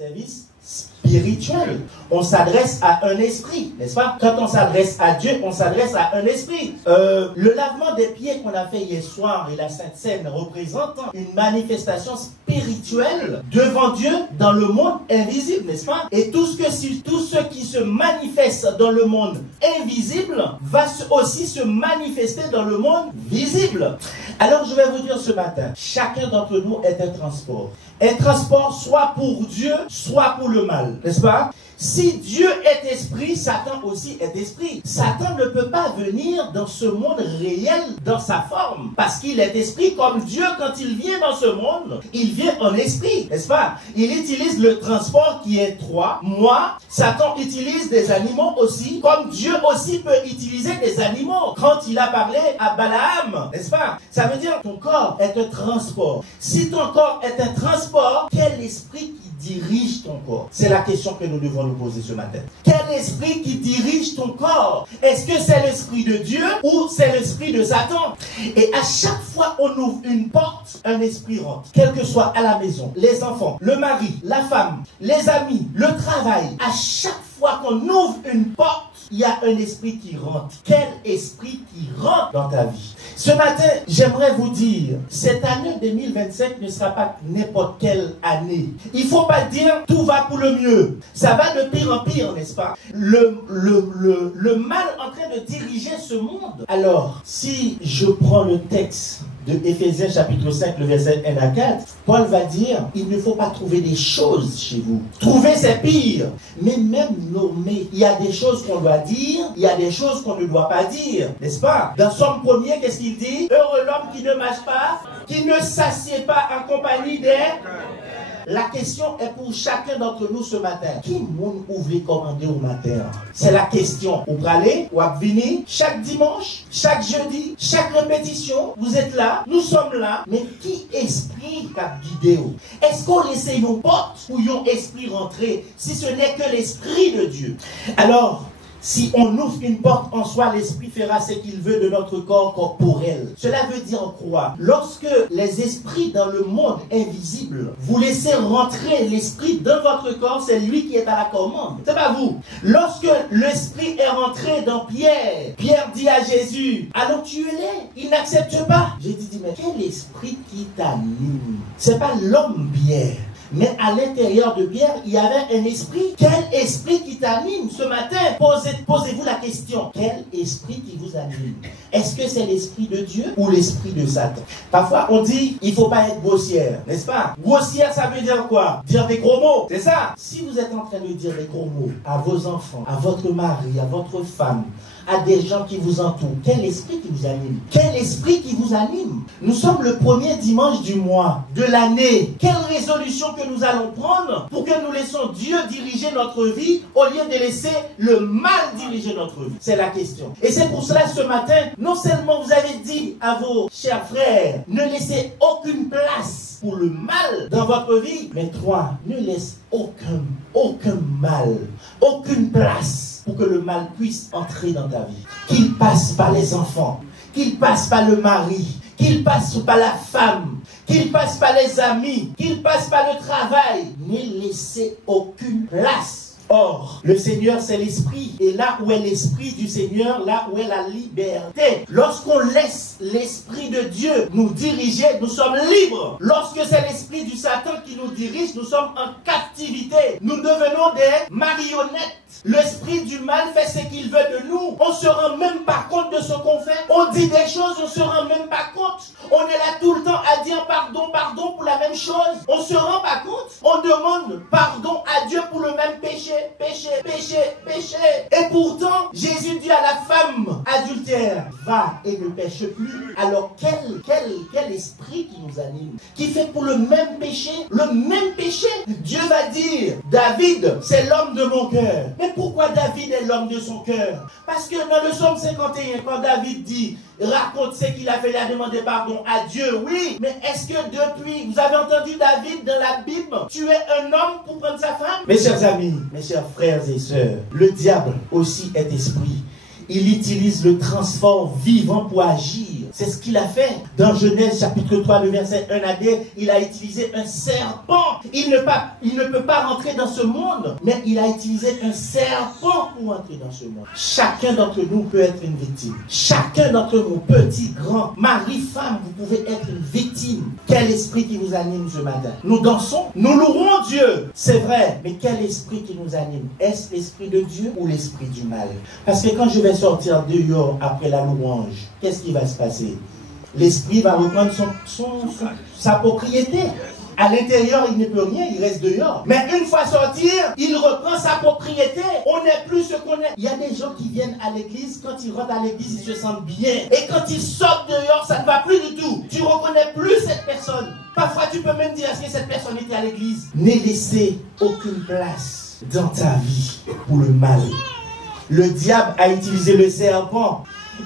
service spirituel. On s'adresse à un esprit, n'est-ce pas? Quand on s'adresse à Dieu, on s'adresse à un esprit. Le lavement des pieds qu'on a fait hier soir et la Sainte Seine représente une manifestation spirituelle devant Dieu dans le monde invisible, n'est-ce pas? Et tout ce qui se manifeste dans le monde invisible va aussi se manifester dans le monde visible. Alors je vais vous dire ce matin, chacun d'entre nous est un transport. Un transport soit pour Dieu, soit pour le mal, n'est-ce pas? Si Dieu est esprit, Satan aussi est esprit. Satan ne peut pas venir dans ce monde réel dans sa forme, parce qu'il est esprit comme Dieu. Quand il vient dans ce monde, il vient en esprit, n'est-ce pas? Il utilise le transport qui est toi, moi. Satan utilise des animaux aussi, comme Dieu aussi peut utiliser des animaux. Quand il a parlé à Balaam, n'est-ce pas? Ça veut dire que ton corps est un transport. Si ton corps est un transport, quel esprit qui dirige ton corps? C'est la question que nous devons nous poser ce matin. Quel esprit qui dirige ton corps? Est-ce que c'est l'esprit de Dieu ou c'est l'esprit de Satan? Et à chaque fois on ouvre une porte, un esprit rentre. Quel que soit à la maison, les enfants, le mari, la femme, les amis, le travail, à chaque fois qu'on ouvre une porte, il y a un esprit qui rentre. Quel esprit qui rentre dans ta vie? Ce matin, j'aimerais vous dire, cette année 2025 ne sera pas n'importe quelle année. Il ne faut pas dire tout va pour le mieux. Ça va de pire en pire, n'est-ce pas? Le mal en train de diriger ce monde. Alors, si je prends le texte de Éphésiens chapitre 5, le verset 1 à 4, Paul va dire, il ne faut pas trouver des choses chez vous. Trouver, c'est pire. Mais même nommer, il y a des choses qu'on doit dire, il y a des choses qu'on ne doit pas dire, n'est-ce pas? Dans Somme 1er, qu'est-ce qu'il dit? Heureux l'homme qui ne marche pas, qui ne s'assied pas en compagnie des... La question est pour chacun d'entre nous ce matin. Qui moun ouvre commander au matin? C'est la question. Vous allez, ou venir chaque dimanche, chaque jeudi, chaque répétition. Vous êtes là, nous sommes là. Mais qui esprit cap guidé? Est-ce qu'on laisse nos portes ou yon esprit rentrer si ce n'est que l'esprit de Dieu? Alors, si on ouvre une porte en soi, l'esprit fera ce qu'il veut de notre corps corporel. Cela veut dire quoi? Lorsque les esprits dans le monde invisible, vous laissez rentrer l'esprit dans votre corps, c'est lui qui est à la commande. C'est pas vous. Lorsque l'esprit est rentré dans Pierre, Pierre dit à Jésus, allons tuez-les. Il n'accepte pas. J'ai dit, mais quel esprit qui t'anime? C'est pas l'homme Pierre. Mais à l'intérieur de Pierre, il y avait un esprit. Quel esprit qui t'anime ce matin? Posez-vous la question. Quel esprit qui vous anime? Est-ce que c'est l'esprit de Dieu ou l'esprit de Satan? Parfois, on dit, il ne faut pas être grossière, n'est-ce pas? Grossière, ça veut dire quoi? Dire des gros mots, c'est ça? Si vous êtes en train de dire des gros mots à vos enfants, à votre mari, à votre femme, à des gens qui vous entourent, quel esprit qui vous anime? Quel esprit qui vous anime? Nous sommes le premier dimanche du mois, de l'année. Quelle résolution que nous allons prendre pour que nous laissons Dieu diriger notre vie au lieu de laisser le mal diriger notre vie? C'est la question. Et c'est pour cela ce matin, non seulement vous avez dit à vos chers frères, ne laissez aucune place pour le mal dans votre vie, mais 3, ne laisse aucun mal, aucune place pour que le mal puisse entrer dans ta vie. Qu'il passe par les enfants, qu'il passe par le mari, qu'il passe par la femme, qu'il passe par les amis, qu'il passe par le travail. Ne laissez aucune place. Or, le Seigneur, c'est l'esprit. Et là où est l'esprit du Seigneur, là où est la liberté. Lorsqu'on laisse l'esprit de Dieu nous diriger, nous sommes libres. Lorsque c'est l'esprit du Satan qui nous dirige, nous sommes en captivité. Nous devenons des marionnettes. L'esprit du mal fait ce qu'il veut de nous. On ne se rend même pas compte de ce qu'on fait. On dit des choses, on ne se rend même pas compte. On est là tout le temps à dire pardon pour la même chose. On ne se rend pas compte. On demande pardon à Dieu pour le même péché. Et pourtant, Jésus dit à la femme adultère, va et ne pêche plus. Alors quel esprit qui nous anime? Qui fait pour le même péché? Dieu va dire, David, c'est l'homme de mon cœur. Mais pourquoi David est l'homme de son cœur? Parce que dans le psaume 51, quand David dit, raconte ce qu'il a fait, il a demandé pardon à Dieu, oui, mais est-ce que depuis, vous avez entendu David dans la Bible, tuer un homme pour prendre sa femme? Mes chers amis, mes chers frères et sœurs, le diable aussi est esprit. Il utilise le transport vivant pour agir. C'est ce qu'il a fait. Dans Genèse chapitre 3, le verset 1 à 2, il a utilisé un serpent. Il ne peut pas rentrer dans ce monde, mais il a utilisé un serpent pour entrer dans ce monde. Chacun d'entre nous peut être une victime. Chacun d'entre nous, petit, grand, mari, femme, vous pouvez être une victime. Quel esprit qui nous anime ce matin? Nous dansons, nous louons Dieu, c'est vrai, mais quel esprit qui nous anime? Est-ce l'esprit de Dieu ou l'esprit du mal? Parce que quand je vais sortir dehors après la louange, qu'est-ce qui va se passer? L'esprit va reprendre sa propriété. À l'intérieur, il ne peut rien, il reste dehors. Mais une fois sortir, il reprend sa propriété. On n'est plus ce qu'on est. Il y a des gens qui viennent à l'église, quand ils rentrent à l'église, ils se sentent bien. Et quand ils sortent dehors, ça ne va plus du tout. Tu ne reconnais plus cette personne. Parfois, tu peux même dire, est-ce que cette personne était à l'église? Ne laissez aucune place dans ta vie pour le mal. Le diable a utilisé le serpent.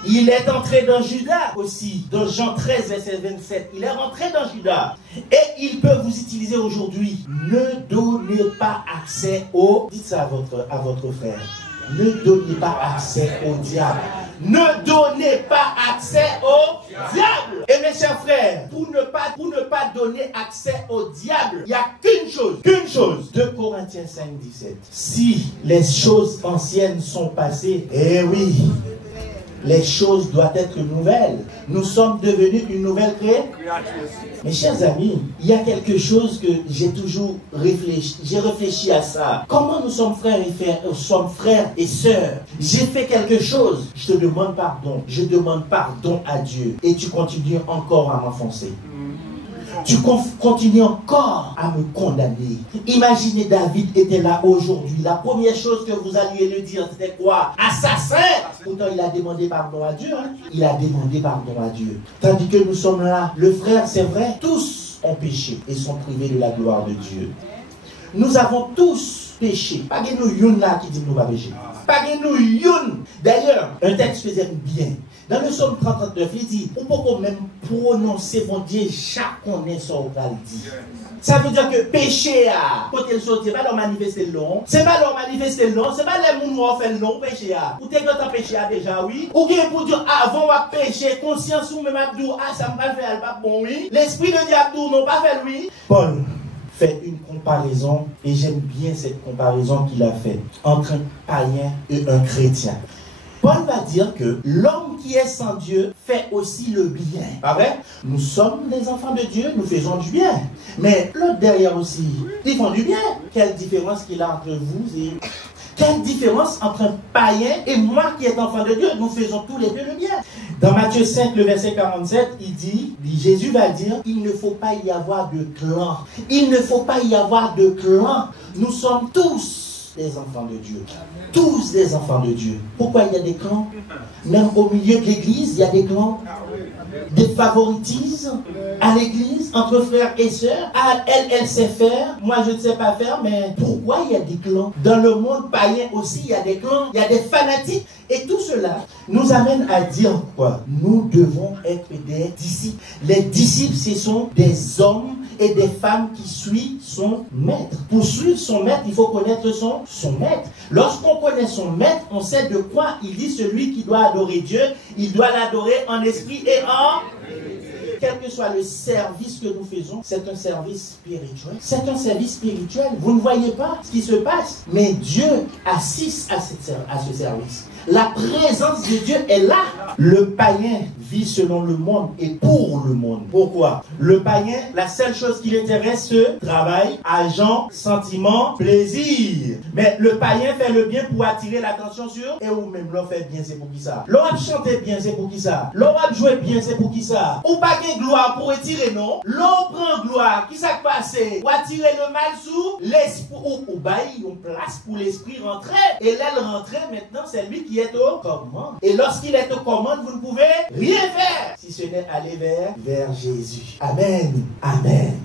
Il est entré dans Judas aussi, dans Jean 13, verset 27. Il est rentré dans Judas. Et il peut vous utiliser aujourd'hui. Ne donnez pas accès au... Dites ça à votre frère. Ne donnez pas accès au diable. Ne donnez pas accès au diable. Et mes chers frères, pour ne pas donner accès au diable, il n'y a qu'une chose. 2 Corinthiens 5, 17. Si les choses anciennes sont passées, eh oui, les choses doivent être nouvelles. Nous sommes devenus une nouvelle création. Mes chers amis, il y a quelque chose que j'ai toujours réfléchi. J'ai réfléchi à ça. Comment nous sommes frères et sœurs? J'ai fait quelque chose. Je te demande pardon. Je demande pardon à Dieu. Et tu continues encore à m'enfoncer. Tu continues encore à me condamner. Imaginez, David était là aujourd'hui. La première chose que vous alliez lui dire, c'était quoi? Assassin! Pourtant, il a demandé pardon à Dieu. Hein? Il a demandé pardon à Dieu. Tandis que nous sommes là. Le frère, c'est vrai, tous ont péché et sont privés de la gloire de Dieu. Nous avons tous péché. Pas que nous youn là qui dit nous pas péché. Pas que nous youn. D'ailleurs, un texte faisait bien. Dans le psaume 39, il dit, on peut même prononcer mon Dieu, chacun est son dit. Ça veut dire que péché a, quand il sortit, c'est pas leur manifester le long. C'est pas leur manifester le long, c'est pas les gens qui fait le long péché a. Ou t'es quand péché a déjà, oui. Ou bien pour dire, avant à péché, conscience ou même abdou, ça me va faire pas bon, oui. L'esprit de diabdou n'ont pas fait lui. Paul fait une comparaison, et j'aime bien cette comparaison qu'il a faite, entre un païen et un chrétien. Paul va dire que l'homme qui est sans Dieu fait aussi le bien. Pas vrai? Nous sommes des enfants de Dieu, nous faisons du bien. Mais l'autre derrière aussi, ils font du bien. Quelle différence qu'il y a entre vous et... Quelle différence entre un païen et moi qui est enfant de Dieu? Nous faisons tous les deux le bien. Dans Matthieu 5, le verset 47, Jésus va dire, il ne faut pas y avoir de clan. Il ne faut pas y avoir de clan. Nous sommes tous des enfants de Dieu. Tous des enfants de Dieu. Pourquoi il y a des clans? Même au milieu de l'église, il y a des clans. Des favoritismes à l'église, entre frères et sœurs. Elle sait faire, moi je ne sais pas faire, mais pourquoi il y a des clans? Dans le monde païen aussi, il y a des clans, il y a des fanatiques. Et tout cela nous amène à dire quoi? Nous devons être des disciples. Les disciples, ce sont des hommes et des femmes qui suivent son maître. Pour suivre son maître, il faut connaître son maître. Lorsqu'on connaît son maître, on sait de quoi il dit celui qui doit adorer Dieu. Il doit l'adorer en esprit et en... Quel que soit le service que nous faisons, c'est un service spirituel. C'est un service spirituel. Vous ne voyez pas ce qui se passe, mais Dieu assiste à ce service. La présence de Dieu est là. Le païen vit selon le monde et pour le monde. Pourquoi? Le païen, la seule chose qui l'intéresse, c'est travail, argent, sentiment, plaisir. Mais le païen fait le bien pour attirer l'attention sur et ou même l'on fait bien, c'est pour qui ça? L'on a chanté bien, c'est pour qui ça? L'on a joué bien, c'est pour qui ça? Ou pas que gloire pour retirer, non? L'on prend gloire, qui s'est passé? Ou attirer le mal sous l'esprit, ou bailler une place pour l'esprit rentrer. Et l'aile rentrer, maintenant, c'est lui qui est aux commandes. Et lorsqu'il est aux commandes, vous ne pouvez rien faire si ce n'est aller vers Jésus. Amen. Amen.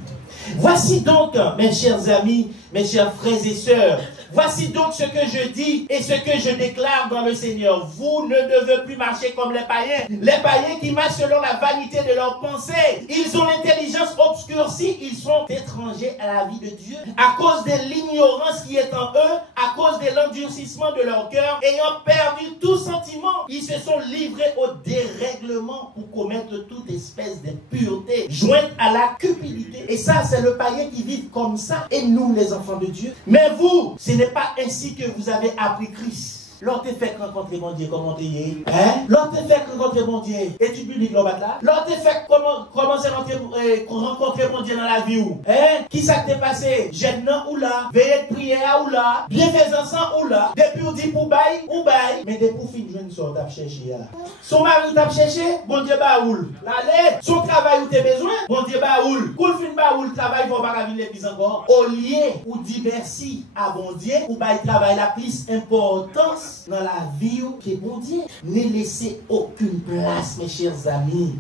Voici donc, mes chers amis, mes chers frères et sœurs, voici donc ce que je dis et ce que je déclare dans le Seigneur. Vous ne devez plus marcher comme les païens. Les païens qui marchent selon la vanité de leurs pensées. Ils ont l'intelligence obscurcie. Ils sont étrangers à la vie de Dieu. À cause de l'ignorance qui est en eux, à cause des langues l'endurcissement de leur cœur, ayant perdu tout sentiment, ils se sont livrés au dérèglement pour commettre toute espèce d'impureté, jointe à la cupidité. Et ça, c'est le païen qui vit comme ça, et nous, les enfants de Dieu. Mais vous, ce n'est pas ainsi que vous avez appris Christ. L'autre fait rencontrer mon Dieu, comment tu es? Hein? L'autre fait rencontrer mon Dieu. Étude biblique, là. L'autre fait comment c'est rencontrer mon Dieu dans la vie, ou? Hein? Qui ça t'est passé? Jeune ou là? Veillez de prière ou là? Bienfaisance ou là? Depuis on dit pour bail ou bail? Mais depuis pour finir, je ne sais pas chercher là. Son mari t'a cherché? Bon Dieu baoul. Allez, son travail où t'es besoin? Bon Dieu baoul. Koul fin baoul, travail, faut pas venir l'église encore. Au lieu ou dit merci à bon Dieu, ou bail travail la plus importance dans la vie qui est bon Dieu. Ne laissez aucune place, mes chers amis.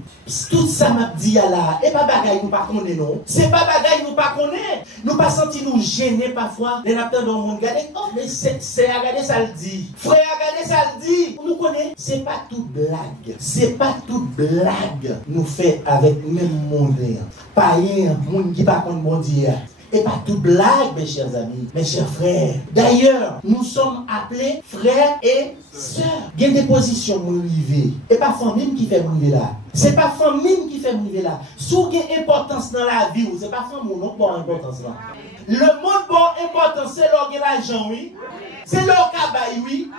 Tout ça m'a dit là, et pas bagaille nous pas connaît non. C'est pas bagaille nous pas connaît. Nous pas senti nous gêner parfois. Les natans dans le monde regarder, oh mais c'est à regarder ça le dit. Frère à regarder ça le dit. Nous connaît, c'est pas toute blague. C'est pas toute blague nous fait avec même monde. Pas un monde qui pas connaît bon Dieu. Et pas toute blague, mes chers amis, mes chers frères. D'ailleurs, nous sommes appelés frères et sœurs. Il y a des positions motivées. Et pas famille qui fait mourir là. C'est pas famille qui fait mourir là. Si vous avez importance dans la vie, c'est pas famille non pas importance là. Le monde bon importance, c'est leur l'argent, oui. C'est leur cabaye, oui.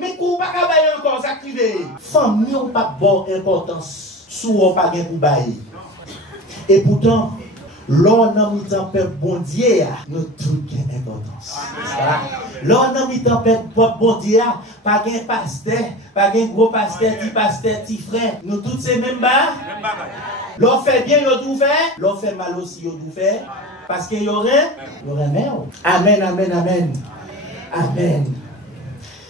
Mais qu'on pas cabaye encore, ça crive. Famille n'a pas bon importance. Sous on pas gain pour bailler. Et pourtant, l'on a mis en paix bon Dieu, nous tout gain importance. L'on a mis en paix bon Dieu, pas gain pasteur, pas gain gros pasteur, petit frère, nous tous ces mêmes bas. L'on fait bien, l'on tout fait, l'on fait mal aussi, l'on tout fait. Parce qu'il y aurait merde. Amen, amen, amen. Amen.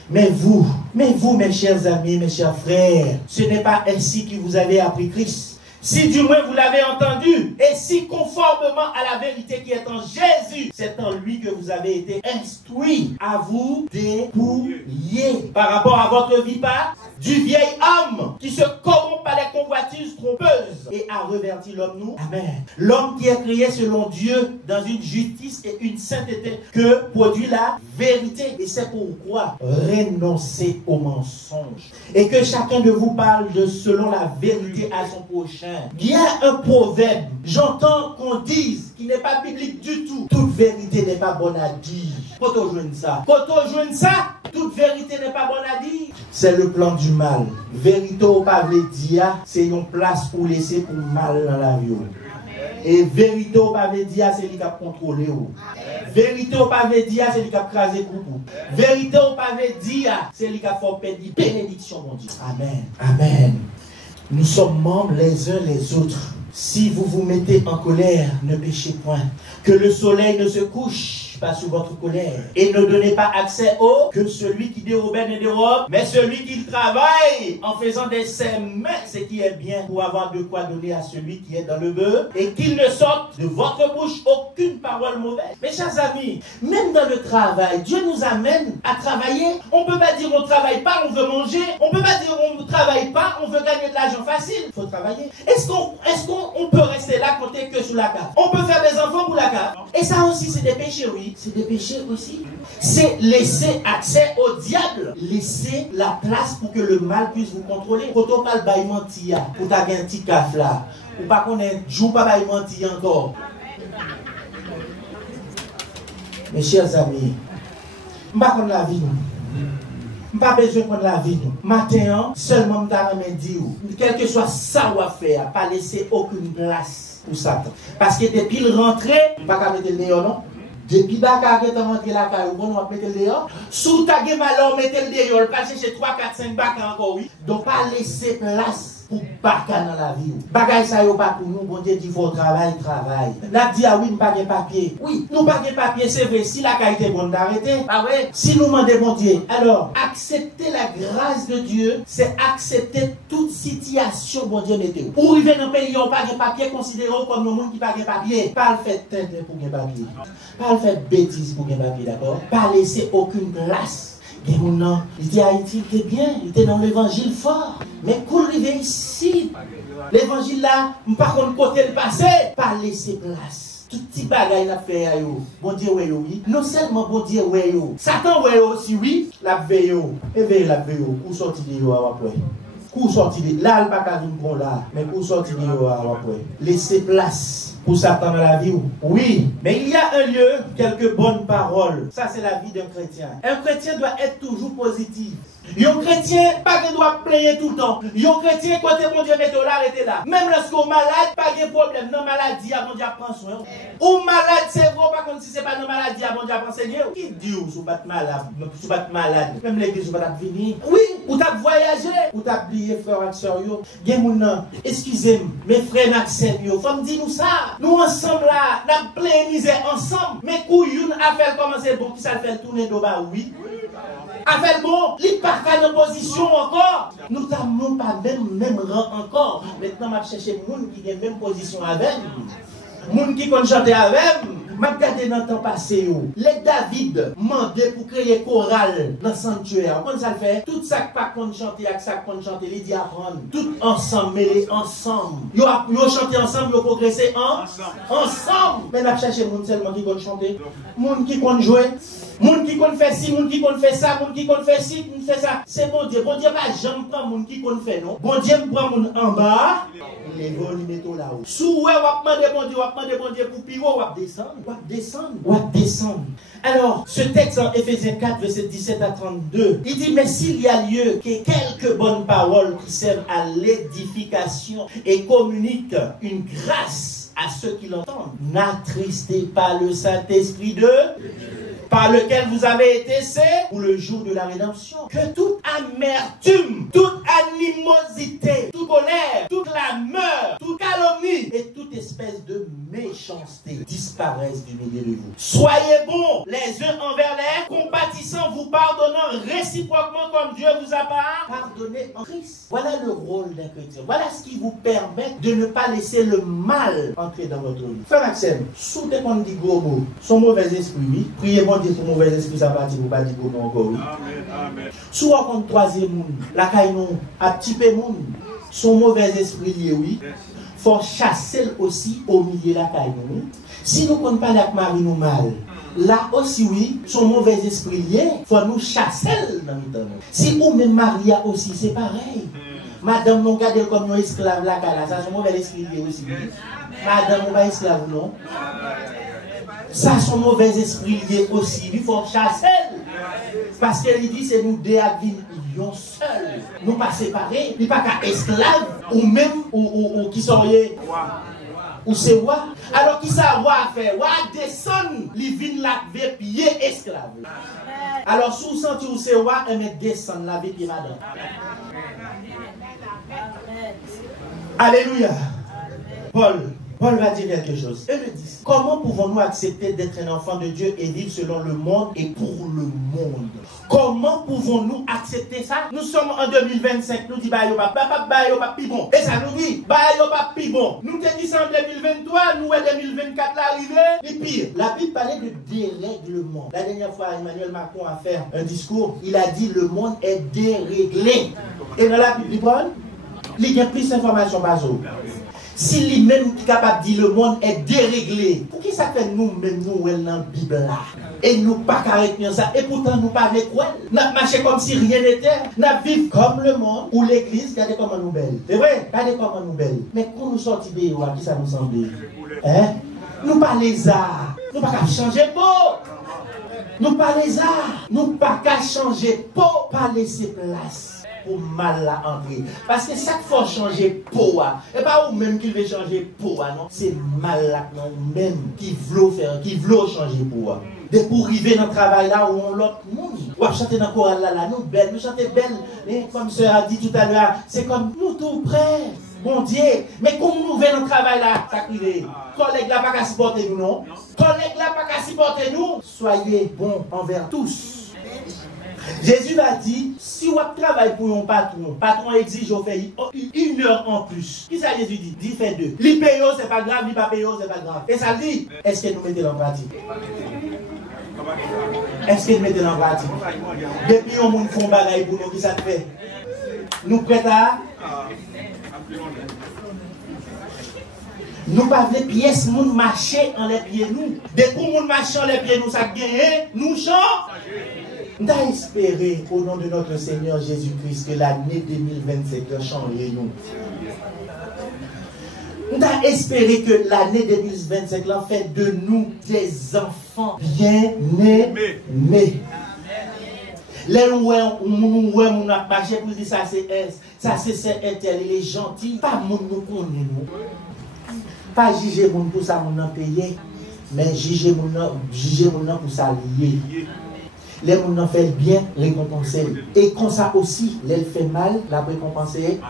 Mais vous, mes chers amis, mes chers frères, ce n'est pas ainsi que vous avez appris Christ. Si du moins vous l'avez entendu, et si conformément à la vérité qui est en Jésus, c'est en lui que vous avez été instruits, à vous dépouiller par rapport à votre vie pas du vieil homme qui se corrompt par les convoitises trompeuses et a reverti l'homme nous. Amen. L'homme qui est créé selon Dieu dans une justice et une sainteté que produit la vérité. Et c'est pourquoi renoncez au mensonge et que chacun de vous parle de selon la vérité à son prochain. Il y a un proverbe, j'entends qu'on dise, qui n'est pas biblique du tout. Toute vérité n'est pas bonne à dire. Quand on joue ça, toute vérité n'est pas bonne à dire. C'est le plan du mal. Vérité au pas dire, c'est une place pour laisser pour mal dans la vie. Et vérité au pas dire, c'est lui qui a contrôlé. Vérité au pas dire, c'est lui qui a crasé coucou. Vérité au pas dire, c'est lui qui a fait perdre bénédiction, mon Dieu. Amen. Amen. Nous sommes membres les uns les autres. Si vous vous mettez en colère, ne péchez point. Que le soleil ne se couche pas sous votre colère. Et ne donnez pas accès au que celui qui dérobe ne dérobe, mais celui qui travaille en faisant de ses mains ce qui est bien pour avoir de quoi donner à celui qui est dans le beurre. Et qu'il ne sorte de votre bouche aucune parole mauvaise. Mes chers amis, même dans le travail, Dieu nous amène à travailler. On ne peut pas dire on ne travaille pas, on veut manger. On ne peut pas dire on ne travaille pas, on veut gagner de l'argent facile. Il faut travailler. Est-ce qu'on peut rester là côté que sous la cave? On peut faire des enfants pour la cave. Et ça aussi, c'est des péchés, oui. C'est des péchés aussi. C'est laisser accès au diable. Laisser la place pour que le mal puisse vous contrôler. Quand on parle de mentir, pour ta un petit caf là, ou pas qu'on est joue pas de mentir encore. Mes chers amis, je ne vais pas prendre la vie. Je n'ai pas besoin de prendre la vie. Matin, seulement je dire, quel que soit ça ou à faire, pas laisser aucune place pour Satan. Parce que depuis le rentrée, je ne vais pas mettre le dehors, non? Depuis Bakar qui est rentré la caille, on va mettre le dehors. Sous ta gueule, on met le dehors, pas chercher 3, 4, 5 Bakar encore, oui. Donc, pas laisser place pour Bakar dans la vie. Bagay ça yo pas pour nous, bon Dieu dit faut travail. N'a dit ah oui, nous pas de papier. Oui, nous pas de papier, c'est vrai, si la qualité est bonne d'arrêter. Ah ouais, si nous demandons bon Dieu. Alors, accepter la grâce de Dieu, c'est accepter toute situation bon Dieu mettez. Pour arriver dans un pays où pas de papier, considérez comme le monde qui pas de papier. Pas le fait tête pour gagner papier. Pas le fait bêtise pour gagner papier, d'accord? Pas laisser aucune place. Il était à Haïti, il était bien, il était dans l'évangile fort. Mais quand il est ici, l'évangile là, par contre, côté le passé, pas laisser place. tout petit bagage n'a fait yo. Bon Dieu ouais oui. Non seulement bon Dieu ouais yo. Satan ouais aussi oui, la veille yo. Et veille la veille yo, pour sortir de yo après. Pour sortir de là le pas qu'à bon là, mais pour sortir de yo après. Laissez place pour Satan dans la vie. Oui, mais il y a un lieu, quelques bonnes paroles. Ça c'est la vie d'un chrétien. Un chrétien doit être toujours positif. Un chrétien, pas qu'il doit plaindre tout le temps. Un chrétien, quand mon Dieu met là, arrêtez là. Même lorsqu'on est malade, pas de problème. Non, maladie, mon Dieu prend soin. Ou malade, c'est vrai, par contre, si ce n'est pas une maladie, mon Dieu prend soin. Qui dit ou vous êtes malade? Vous êtes malade. Même l'église, vous êtes venir. Oui, ou t'as voyagé, ou t'as oublié, frère et soeur. Excusez-moi, mes frères Maxime, il faut me dire nous ça. Nous ensemble là, nous plein misère ensemble. Mais couillon a fait commencer bon, qui ça fait tourner d'eau bas, oui. Avec bon, il n'est pas en position encore. Nous n'avons pas même rang encore. Maintenant, je cherche des gens qui ont la même position avec. Les gens qui ont chanté avec. Je regarde dans le temps passé. Les David demandé pour créer chorale dans le sanctuaire. Comment ça le fait? Tout ça qui pas qu'on chanter avec ça qu'on chanter, les dit apprendre. Tout ensemble, mêlés ensemble. Ils ont chanté ensemble, ils ont progressé ensemble. Mais nous cherchons des gens seulement qui ont chanté. Les gens qui ont joué. Moun qui connaît fait ci, moun qui connaît fait ça, moun qui connaît fait ci, moun fait ça. C'est bon Dieu. Bon Dieu pas jamais prend moun qui connaît fait non. Bon Dieu prend moun en bas. Les vols ils mettent là-haut. Sous ouais, on va demander bon Dieu pour piro, on va descendre. Alors, ce texte en Éphésiens 4 verset 17 à 32, il dit mais s'il y a lieu que quelques bonnes paroles qui servent à l'édification et communiquent une grâce à ceux qui l'entendent, n'attristez pas le Saint-Esprit de par lequel vous avez été scellés pour le jour de la rédemption. Que toute amertume, toute animosité, toute colère, toute lameur, toute calomnie et toute espèce de méchanceté disparaissent du milieu de vous. Soyez bons les uns envers les autres, compatissant, vous pardonnant réciproquement comme Dieu vous a pardonné en Christ. Voilà le rôle d'un chrétien. Voilà ce qui vous permet de ne pas laisser le mal entrer dans votre vie. Frère Maxime, sous tes qu'on dit gros mots, son mauvais esprit, priez-moi pour mauvais esprit, ça va dire, vous pas dire gros mots encore. Amen. Sous on compte troisième monde, la caïnon, à petit peu monde, son mauvais esprit lié, oui. Faut chasser aussi au milieu de la caïnon. Si nous ne parlons pas avec Marie nous mal, là aussi, oui, son mauvais esprit lié, faut nous chasser dans le temps. Si ou même Maria aussi, c'est pareil. Madame, nous regardons comme nos esclaves là, ça, son mauvais esprit lié aussi. Madame, on va esclave, non? Ça, son mauvais esprit lié aussi. Il faut chasser. Parce qu'elle dit, c'est nous deux à vivre seuls. Nous pas séparés. Il n'y a pas qu'à esclaves ou même ou qui sont ou c'est roi. Alors qui ça roi fait? Roi descend, il vient la pied esclave. Alors sous le senti où c'est roi, elle met descend la pied madame. Alléluia. Paul va dire quelque chose. Il le dit. Comment pouvons-nous accepter d'être un enfant de Dieu et vivre selon le monde et pour le monde? Comment pouvons-nous accepter ça? Nous sommes en 2025. Nous disons, bah, yo pas pi bon. Et ça nous dit, bah, yo pas pi bon. Nous te disons en 2023, nous en 2024 l'arrivée, et pire. La Bible parlait de dérèglement. La dernière fois, Emmanuel Macron a fait un discours. Il a dit, le monde est déréglé. Et dans la Bible, il y a plus d'informations par jour. Si lui-même est capable de dire le monde est déréglé, pour qui ça fait nous-mêmes, nous, dans la Bible là? Et nous pas carrément ça. Et pourtant, nous pas avec quoi? Nous marchons comme si rien n'était. Nous vivons comme le monde ou l'église, regardez comment nous belle. C'est vrai? Regardez comment nous belle. Mais quand nous sortons de là, qui ça nous semble? Hein? Nous pas les arts. Nous pas qu'à changer peau. Nous pas les arts. Nous pas qu'à changer peau. Pas laisser place pour mal la entrer. Parce que ça faut changer peau. Et pas vous même qui veut changer peau, non? C'est mal là même qui veut faire, qui veut changer peau. De pour arriver dans le travail là où on l'autre monde. Ou à chanter dans le choral là, nous belle, nous chanter belle. Et comme sœur a dit tout à l'heure, c'est comme nous tout près. Bon Dieu, mais comme nous venons dans le travail là, ça criait. Collègue là pas qu'à supporter nous, non? Collègue là pas qu'à supporter nous. Soyez bons envers tous. Jésus a dit, si vous travaillez pour un patron exige au fait 1 heure en plus. Qui ça Jésus dit? Dit fait 2. Li paye, c'est pas grave, li pas paye, c'est pas grave. Et ça dit, est-ce que nous mettons en pratique? Est-ce que nous mettons en pratique? Depuis on monde font bagaille pour nous, qui ça fait? Nous prêts à? Nous pas les pièces, nous marcher en les pieds nous. Dès que nous marchons en les pieds nous, ça gagne, nous chantons. Nous avons espéré au nom de notre Seigneur Jésus-Christ que l'année 2025 va changer nous. Nous avons espéré que l'année 2025 va faire de nous des enfants bien aimés. Les gens qui a marché pour dire ça c'est intel, il est gentil. Pas moun nous connaît nous. Pas juger moun pour ça moun payé, mais juger moun pour ça lié. Les gens fait bien, récompenser. Et quand ça aussi, les fait mal, la récompenser.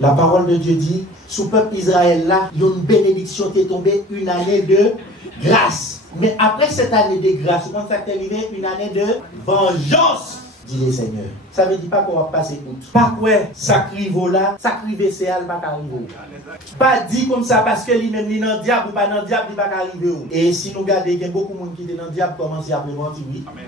La parole de Dieu dit, sous peuple Israël là, il y a une bénédiction qui est tombée, une année de grâce. Mais après cette année de grâce, comment ça est arrivé? Une année de vengeance, dit le Seigneur. Ça ne veut dire pas qu'on va passer outre. Pas quoi, sacrivo là, sacrivé c'est al, pas arriver. Pas dit comme ça parce que lui-même, il est dans le diable ou pas dans le diable, il va pas arriver. Et si nous regardons, il y a beaucoup de monde qui est dans le diable, commencez à prévenir, oui. Amen.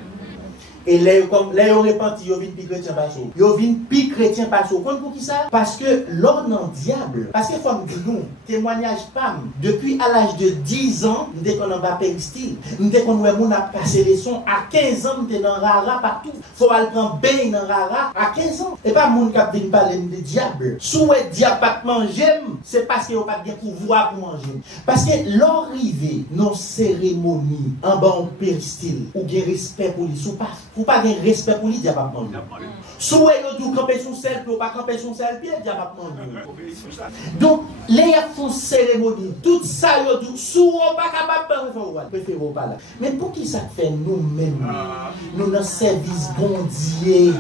Et là, ils ont repenti, ils ont vu plus chrétien pas chaud. Ils ont vu plus chrétien pas chaud. Pour qui ça? Parce que l'homme dans le diable, parce que faut me dire nous, témoignage PAM, depuis à l'âge de 10 ans, dès qu'on a pas péristyle, dès qu'on a passé les sons, à 15 ans, nous dans rara partout. Faut aller prendre bain dans rara à 15 ans. Et pas mon cap vient parler de diable. Sous le diable pas manger, c'est parce qu'il n'y a pas de pouvoir pour manger. Parce que l'arrivée, nos cérémonies, en bas en péristyle, ou bien respect pour lui, ou pas de respect pour lui, diable pas manger. Soit vous camper son sel, ou pas camper son sel, bien diable pas manger. Donc, les font cérémonie, tout ça, sous pas capable de préférer pas là. Mais pour qui ça fait nous-mêmes, nous notre service bon Dieu,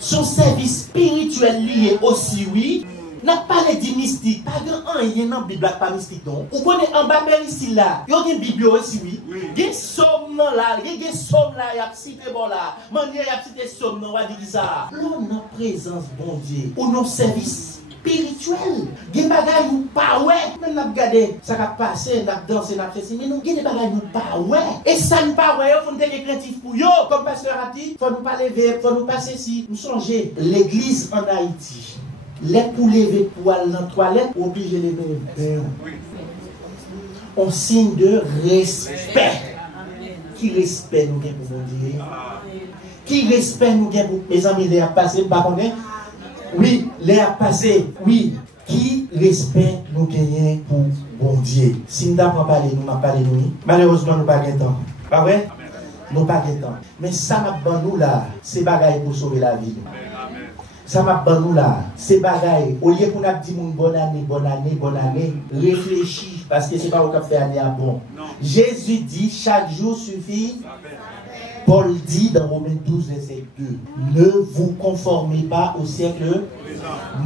son service spirituel lié aussi, oui. N'a pas les dit mystique, pas grand rien dans la Bible pas mystique non. Vous connaissez en bas ici là, il y a une Bible aussi oui. Il y a somme là, il y a somme là, il y a cité bon là. Manière il y a cité somme non, on va dire ça. L'on a présence bon Dieu pour nos services spirituels. Il y a des bagages ou pas ouais, même n'a regardé ça va passer, n'a dansé, n'a fait mais nous il y a des bagages ou pas ouais. Et ça ne pas ouais, faut nous être créatif pour yo, comme pasteur a dit, faut nous pas lever, faut nous passer ici. Nous songer l'église en Haïti. Les pour lever poil dans la toilette, obligé de lever. On signe de respect. Qui respect nous gagne pour Dieu? Qui respect nous gagne pour mes amis, les a passé, pas oui, les a passé, oui. Qui respect nous gagne pour bon Dieu? Si nous n'avons pas parlé, nous n'avons pas parlé, malheureusement, nous n'avons pas de temps. Pas vrai? Nous n'avons pas de temps. Mais ça m'a nous là, c'est bagaille pour sauver la vie. Ça m'a ban nous là, c'est bagaille. Au lieu qu'on a dit bonne année, réfléchis, parce que c'est pas au cap fait année à bon. Non. Jésus dit chaque jour suffit. Paul dit dans Romains 12, verset 2, ne vous conformez pas au siècle,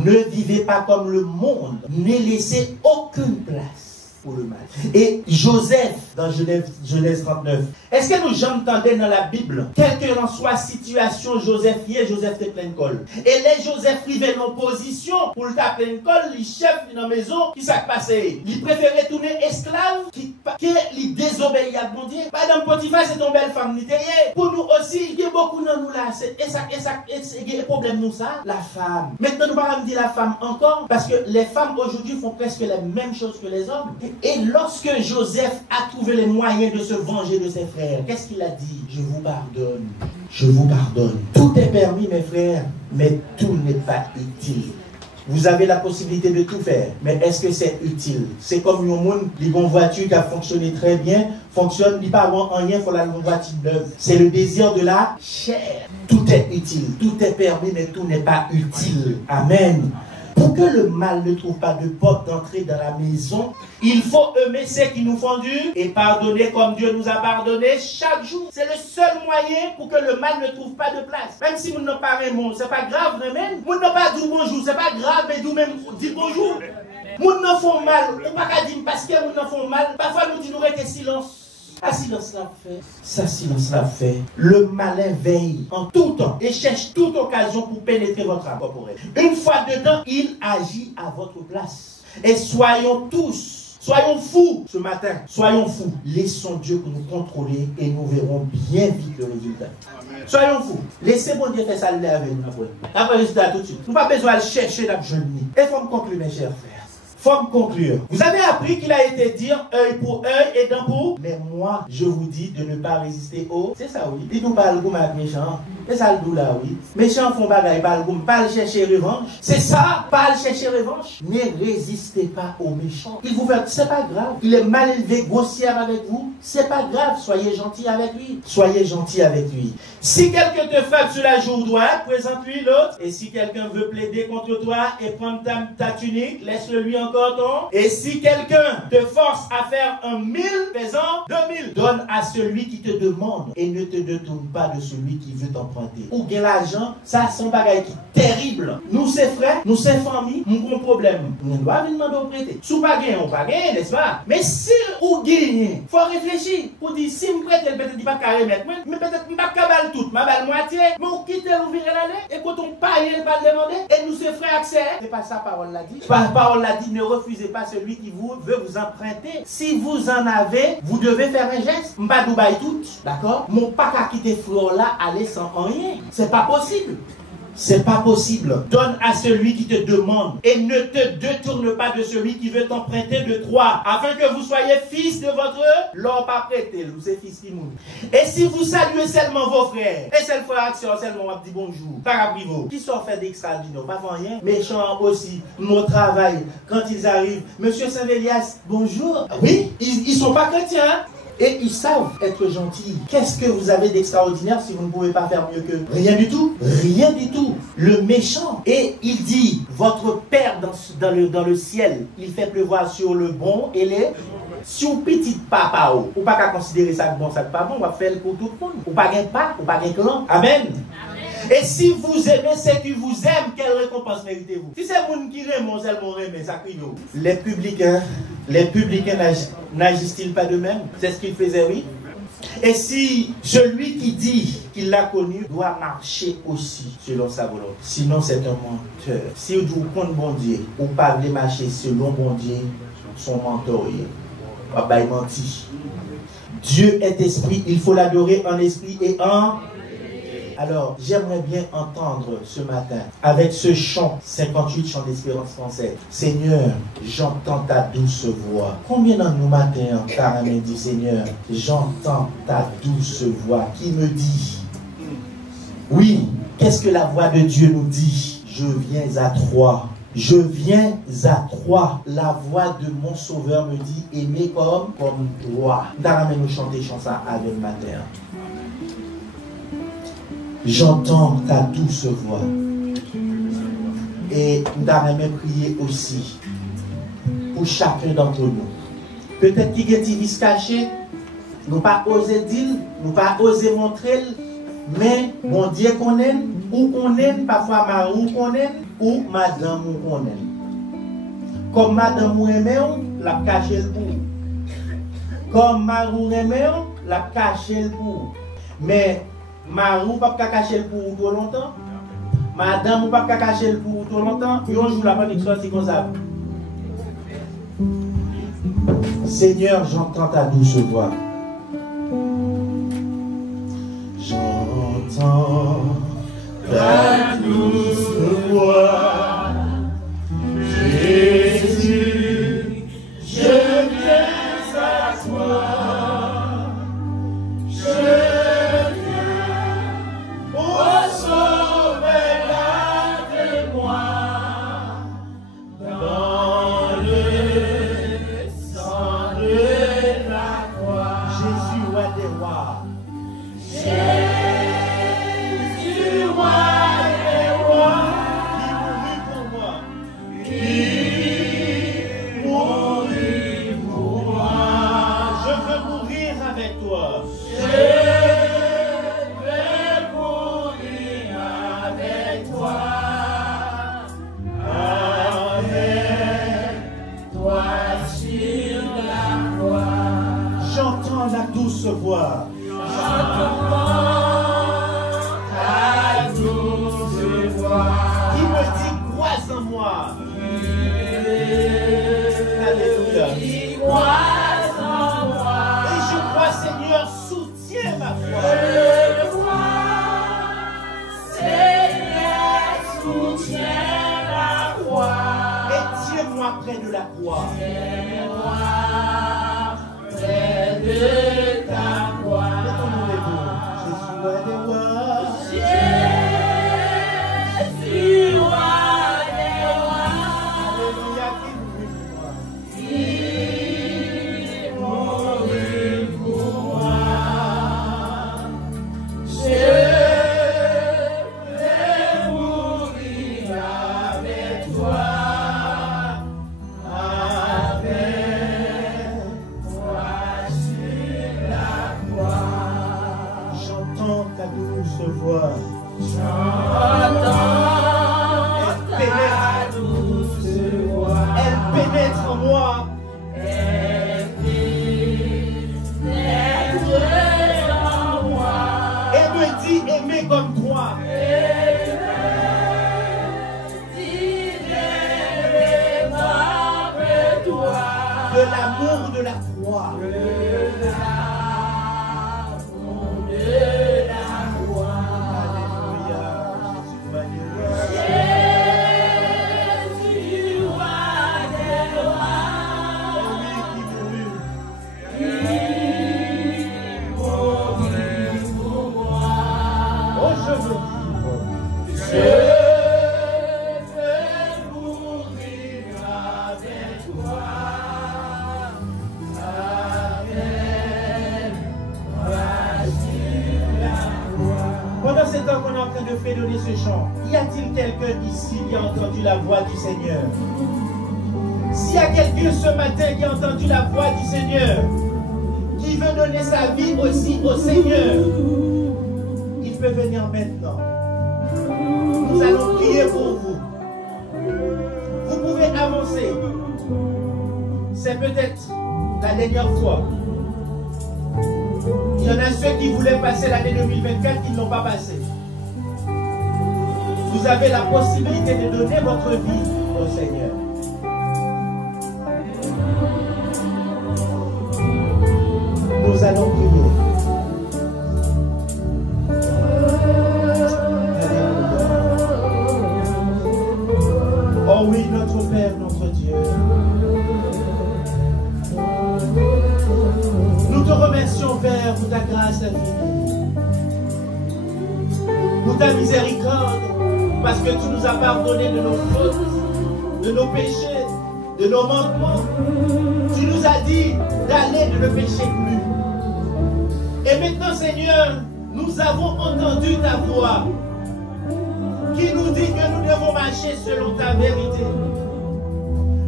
ne vivez pas comme le monde, ne laissez aucune place pour le mal. Et Joseph, dans Genèse 39, est-ce que nous j'entendais dans la Bible, quelle que soit situation, Joseph était plein de colle. Et les Joseph arrivaient en position pour le taper une colle, les chefs dans la maison, qui s'est passé? Ils préféraient tourner esclave, qui les désobéit à bon Dieu. Madame Potiphar, c'est ton belle femme, pour nous aussi, il y a beaucoup dans nous là, et ça, problème nous ça, la femme. Maintenant, nous ne parlons pas dire la femme encore, parce que les femmes aujourd'hui font presque la même chose que les hommes. Et lorsque Joseph a trouvé les moyens de se venger de ses frères, qu'est-ce qu'il a dit? Je vous pardonne. Je vous pardonne. Tout est permis, mes frères, mais tout n'est pas utile. Vous avez la possibilité de tout faire, mais est-ce que c'est utile? C'est comme une monde, une voiture qui a fonctionné très bien, fonctionne, il n'y a pas rien, il faut la voiture neuve. C'est le désir de la chair. Tout est utile, tout est permis, mais tout n'est pas utile. Amen. Pour que le mal ne trouve pas de porte d'entrée dans la maison, il faut aimer ceux qui nous font du et pardonner comme Dieu nous a pardonné chaque jour. C'est le seul moyen pour que le mal ne trouve pas de place. Même si nous n'avons pas raison, c'est pas grave, même. Nous n'avons pas dit bonjour, c'est pas grave, mais nous même dit bonjour. Nous n'en font mal, ou pas qu'à dire parce que nous n'en font mal. Parfois nous disons rester silence. Ça silence l'a fait. Ça silence l'a fait. Le malin veille en tout temps et cherche toute occasion pour pénétrer votre âme corporelle. Une fois dedans, il agit à votre place. Et soyons fous ce matin. Soyons fous. Laissons Dieu pour nous contrôler et nous verrons bien vite le résultat. Amen. Soyons fous. Laissez bon Dieu faire ça avec nous après. Après le résultat tout de suite. Nous n'avons pas besoin de chercher la jeune. Et il faut me conclure mes chers frères. faut me conclure. Vous avez appris qu'il a été dit œil pour œil et dent pour. Mais moi, je vous dis de ne pas résister au. C'est ça, oui. Il nous parle comme un méchant. C'est ça le bout là, oui. Méchants font bagaille, parle comme pas le chercher revanche. C'est ça, pas le chercher revanche. Ne résistez pas aux méchants. Il vous fait, c'est pas grave. Il est mal élevé, grossière avec vous. C'est pas grave. Soyez gentil avec lui. Soyez gentil avec lui. Si quelqu'un te frappe sur la joue droite, présente-lui l'autre. Et si quelqu'un veut plaider contre toi et prendre ta tunique, laisse-le lui encore ton. Et si quelqu'un te force à faire 1000, fais-en 2000. Donne à celui qui te demande et ne te détourne pas de celui qui veut t'emprunter. Ou bien l'argent, ça c'est un bagage qui est terrible. Nous c'est frères, nous c'est famille, nous avons un problème. Nous ne doit demander au prêter. Si vous pas gagner, on pas gagner, n'est-ce pas? Mais si vous gagnez, il faut réfléchir. Pour dire, si vous prêtez, peut-être qu'il ne va pas remettre. Mais peut-être qu'il ne va pas balle tout, ma balle moitié. Mais vous quittez, vous virez l'année. Et quand on paye, il va le demander. Et nous c'est frères accès. C'est pas ça, parole l'a dit. Parole l'a dit, ne refusez pas celui qui veut vous emprunter. Si vous en avez, vous devez faire un geste. Pas Dubaï tout, d'accord? Mon pas qu'à quitter Flore là, aller sans rien. C'est pas possible. C'est pas possible. Donne à celui qui te demande et ne te détourne pas de celui qui veut t'emprunter de toi, afin que vous soyez fils de votre l'or pas prêté. Vous êtes fils qui mourent. Et si vous saluez seulement vos frères, et c'est le frère action seulement on dit bonjour, parabrivo, qui sont faits d'extraordinaire, pas rien, méchants aussi, mon travail, quand ils arrivent, Monsieur Saint-Vélias, bonjour. Oui, ils sont pas chrétiens. Et ils savent être gentils. Qu'est-ce que vous avez d'extraordinaire si vous ne pouvez pas faire mieux que rien du tout? Rien du tout. Le méchant. Et il dit, votre Père dans le ciel, il fait pleuvoir sur le bon et les... Sur petit papa, ou pas qu'à considérer ça bon, ça pas bon, on va faire pour tout le monde. Ou pas qu'un pas, ou pas qu'un clan. Amen. Et si vous aimez ceux qui vous aiment, quelle récompense méritez-vous? Si c'est vous qui aimez, mon zèle, mon aimé, ça crie nous. Les publicains n'agissent-ils pas de même? C'est ce qu'ils faisaient, oui. Et si celui qui dit qu'il l'a connu doit marcher aussi selon sa volonté. Sinon, c'est un menteur. Si vous comptez bon Dieu, ou pas voulez marcher selon bon Dieu, son mentor, pas menti. Dieu est esprit, il faut l'adorer en esprit et en... Alors, j'aimerais bien entendre ce matin, avec ce chant, 58 chants d'espérance française. Seigneur, j'entends ta douce voix. Combien dans nos matins, Karamé dit, Seigneur, j'entends ta douce voix qui me dit, oui, qu'est-ce que la voix de Dieu nous dit? Je viens à toi. Je viens à toi. La voix de mon sauveur me dit, aimez comme toi. Karamé nous chanter ça avec le matin. J'entends ta douce voix. Et nous avons prié aussi pour chacun d'entre nous. Peut-être qu'il y a des vices cachés, nous pas osé dire, nous pas osé montrer, mais mon Dieu qu'on aime, ou qu'on aime, parfois Marou qu'on aime, ou madame ou qu'on aime. Comme madame ou aimé, la caché le bout. Comme Marou aimé, la caché le bout. Mais Marou pas cacher le pour trop longtemps. Madame pas cacher le pour trop longtemps. Et un jour la famille sorti comme ça. Seigneur, j'entends ta douce voix. J'entends ta douce voix. Jésus, je viens à toi. roi des rois. Jésus, roi des rois. Alléluia, Il mourut pour moi. Je vais mourir avec toi. Avec toi sur la croix. j'entends ta douce voix. J'entends ta douce voix. Elle pénètre en moi. Elle pénètre en moi. Et me dit aimer comme toi. Elle me dit d'aimer comme toi. De l'amour de la croix. De l'amour de la croix. Alléluia, Jésus magnifique. Jésus, roi des rois. Oui, qui mourut. Il mourut pour moi. Oh, je veux vivre. Je veux mourir avec toi. Avec toi sur la croix. Pendant ce temps qu'on est en train de fredonner ce chant, y a-t-il quelqu'un ici qui a entendu la voix du Seigneur? S'il y a quelqu'un ce matin qui a entendu la voix du Seigneur, qui veut donner sa vie aussi au Seigneur, il peut venir maintenant. Nous allons prier pour vous. Vous pouvez avancer. C'est peut-être la dernière fois. Il y en a ceux qui voulaient passer l'année 2024 qui ne l'ont pas passé. Vous avez la possibilité de donner votre vie au Seigneur. Nous allons prier. Alléluia. Oh oui, notre Père, notre Dieu. Nous te remercions, Père, pour ta grâce infinie, pour ta miséricorde, parce que tu nous as pardonné de nos fautes, de nos péchés, de nos manquements. Tu nous as dit d'aller de ne pécher plus. Et maintenant, Seigneur, nous avons entendu ta voix qui nous dit que nous devons marcher selon ta vérité.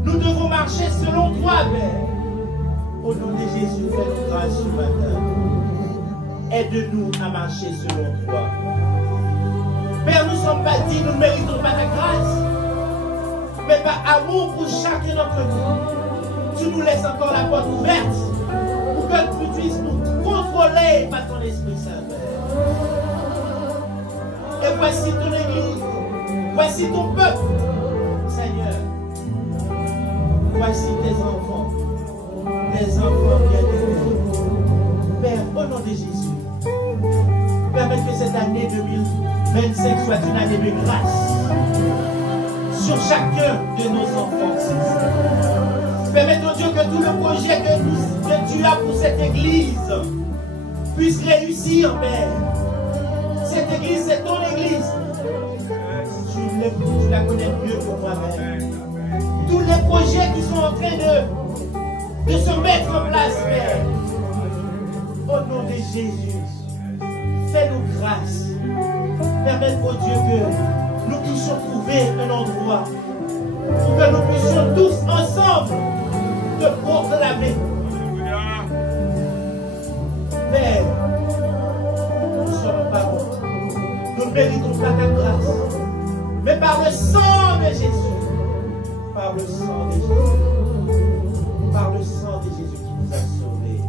Nous devons marcher selon toi, Père. Au nom de Jésus, fais-nous grâce ce matin. Aide-nous à marcher selon toi. Père, nous ne sommes pas dignes, nous ne méritons pas ta grâce. Mais par amour pour chacun d'entre nous, tu nous laisses encore la porte ouverte pour que tu puisses nous contrôler par ton Esprit Saint, Père. Et voici ton Église, voici ton peuple, Seigneur. Voici tes enfants bien-aimés. Père, au nom de Jésus, permets que cette année 2025 soit une année de grâce sur chacun de nos enfants. Permets, oh Dieu, que tout le projet que tu as pour cette église puisse réussir, Père. Cette église, c'est ton église. Tu la connais mieux que moi-même. Tous les projets qui sont en train de se mettre en place, Père. Au nom de Jésus, fais-nous grâce. Permets, oh Dieu, que nous puissions trouver un endroit pour que nous puissions tous ensemble te proclamer. Père, nous ne sommes pas bons. Nous ne méritons pas ta grâce. Mais par le sang de Jésus, par le sang de Jésus, par le sang de Jésus qui nous a sauvés,